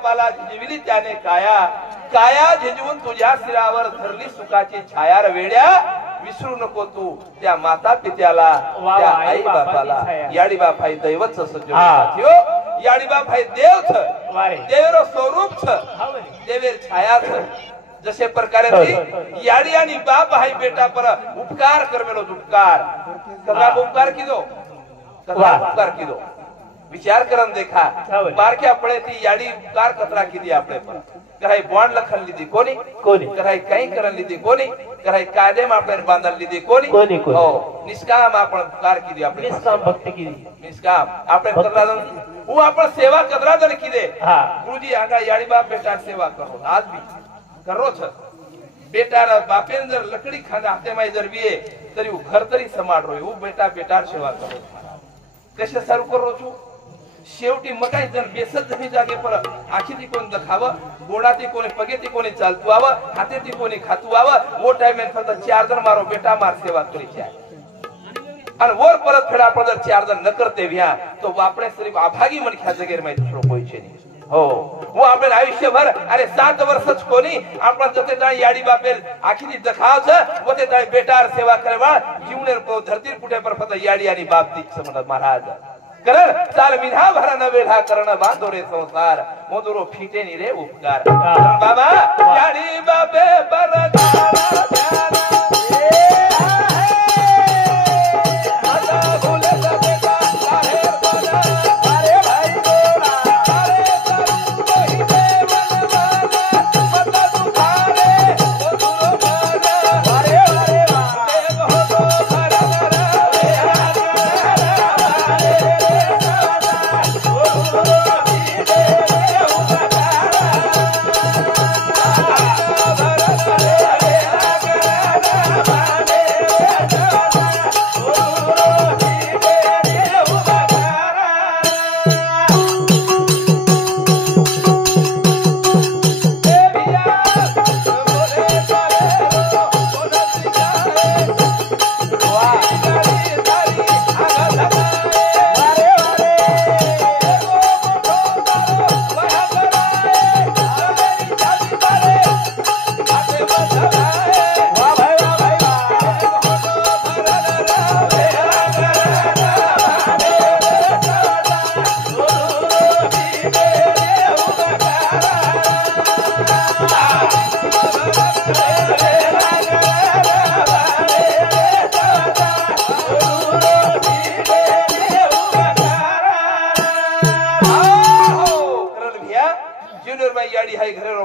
बापाला झिजविली त्याने काया, काया झिजवून तुझ्या शिरावर धरली सुखाची छाया रे वेड्या, विसरू नको तू त्या माता पित्याला, त्या आई बापाला। याडी बाप हाय दैवत सज्जन साथियो, याडी बाप हाय देव छ, देवेरो स्वरूप छ, देवेर छाया छ। जसे प्रकारे ती याडी आणि बाप हाय बेटा पर उपकार करमेलो उपकार, कदा उपकार कीधो, कदा उपकार कीधो, विचार करन देखा। बारक्या पडे ती याडी उपकार कतरा कीधी आपले पर, कराई बॉन्ड लखन लीधी कोणी कोणी, कराई काही करन लीधी कोणी, कराई कायदे में आपने बांधन लीधी कोणी कोणी, हो निष्काम आपण उपकार कीधी, आपले निष्काम भक्ति कीधी, निष्काम आपने कतरादन वो आपण सेवा कतरादन कीधे। गुरुजी आगा याडी बाप बेटा सेवा करो, आज भी करो छ। बेटा बापेन जर लकडी खाना हाते में जर विये तरी वो घर तरी समाडरो, वो बेटा बेटा सेवा करो। कसे सर्व करो छु, शेवटी मकाई जर बेसत जमी जागे पर आखी ती कोण दखाव, गोडा ती कोणी पगे ती कोणी चालतू आव, हाते ती कोणी खातू आव, वो टाइम में फक्त 4 जण मारो बेटा मार सेवा करी जाय। आणि वर परत फेडा आपण जर 4 जण न करते व्या तो आपणे सिर्फ आभागी मन ख्या जगेर में दुसरो कोई छे नहीं। हो वो आपले आयुष्यभर अरे 7 वर्षच कोणी आपण जते ता याडी बापेर आखी ती दखाव छ, वते ता बेटार सेवा करेवा जीवनेर को धरती पुटे पर फक्त याडी आणि बाप ती समज महाराज करण चाल मिन्हा भरण वेढा करण बांधो रे संसार, मोदुरो फीटे नी रे उपकार। बाबा याडी बापे बरदारा ध्यान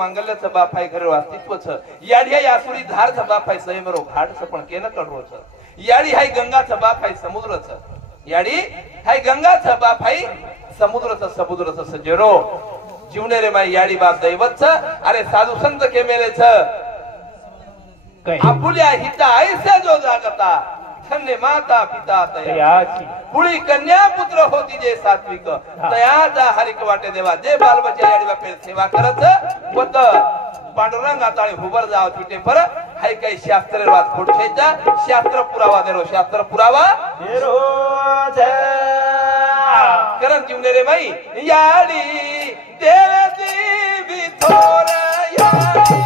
मांगल्याचा बाप आहे घरे अस्तित्व छ। याडी आहे आसुरी धार चा बाप आहे स्वयंवरो घाट छ पण केन कडरो छ। याडी आहे गंगा चा बाप आहे समुद्र छ। याडी आहे गंगा चा बाप आहे समुद्र छ, समुद्र छ सजरो जीवने रे माई याडी बाप दैवत छ। अरे साधु संत के मेले छ आपुल्या हिता ऐसे जो जागता, धन्य माता पिता तयाची, पुळी कन्या पुत्र होती जे सात्विक, तयाचा हरिक वाटे देवा। जे बाल बच्चा याडी बापे सेवा करत वत पांडुरंग आताळे हुबर जाव पिटे पर हाय काही शास्त्र वाद खोडछेचा, शास्त्र पुरावा देरो, शास्त्र पुरावा देरो छे। करण जीवने रे माई याडी देवती विथोर याडी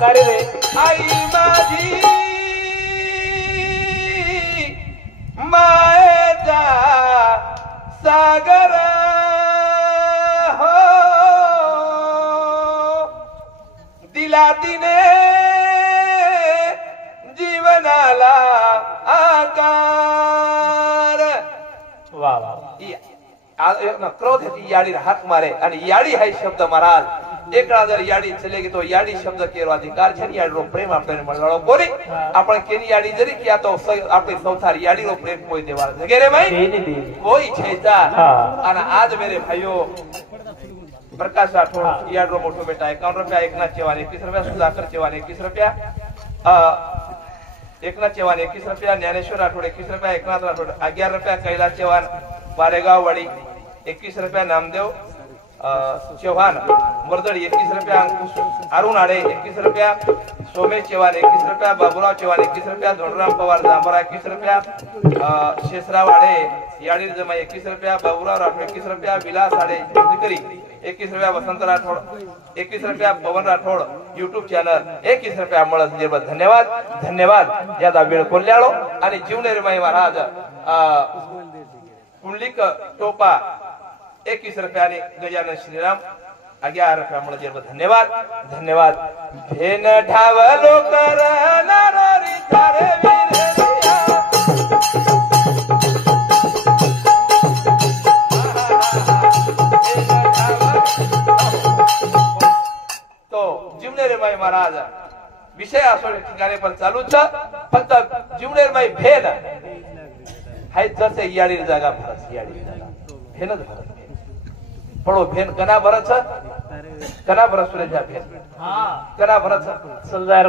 काय रे आई माझी मायेचा सागर हो दिला तिने जीवनाला आकार वा वा क्रोध है याडी हाक मारे आणि याडी है शब्द महाराज एकड़ा जर याडी चले तो याडी शब्द केरो अधिकार છે याडी रो प्रेम आपने મળવાળો કોની आपण केनी याडी जरी किया तो આપણે સૌથાર याडी रो प्रेम कोई देवाळ जगे रे भाई कोई છે જા અને આજ मेरे भाइयों प्रकाश राठोड याड रो मोठो बेटा 51 रुपया एकनाथ चव्हाण 21 रुपया सुधाकर चव्हाण 21 रुपया एकनाथ चव्हाण 21 रुपया ज्ञानेश्वर राठोड 21 रुपया एकनाथ राठोड 11 रुपया कैलास चव्हाण वारेगाव वाडी 21 रुपया नामदेव चव्हाण वर्दळ 21 रुपया अंकुश अरुण आडे 21 रुपया सोमेश चव्हाण 21 रुपया बाबूराव चव्हाण 21 रुपया धोंडराम पवार जांभरा 21 रुपया शेषराव आडे याडी जमा 21 रुपया बाबूराव राठोड 21 रुपया विलास आडे जिकरी 21 रुपया वसंत राठोड 21 रुपया पवन राठोड YouTube चॅनल 21 रुपया મળત જે ધન્યવાદ ધન્યવાદ यादा वेळ कोल्याळो आणि जीवनेरी माई महाराज कुंडलिक टोपा 21 रुपयाने गजानन श्रीराम 11 रुपया મળત જે धन्यवाद धन्यवाद भेन ढावलो करनारो री तारे वीररिया तो जीवनेरी माई महाराज विषय असो ठिकाणी पण चालूच फक्त जीवनेरी माई भेन हाय जसे याडी जागा भरस याडी जागा भेनच भरस पडो भेन कना भरस कना भरस सुरेजा भेन कना भरस समजायर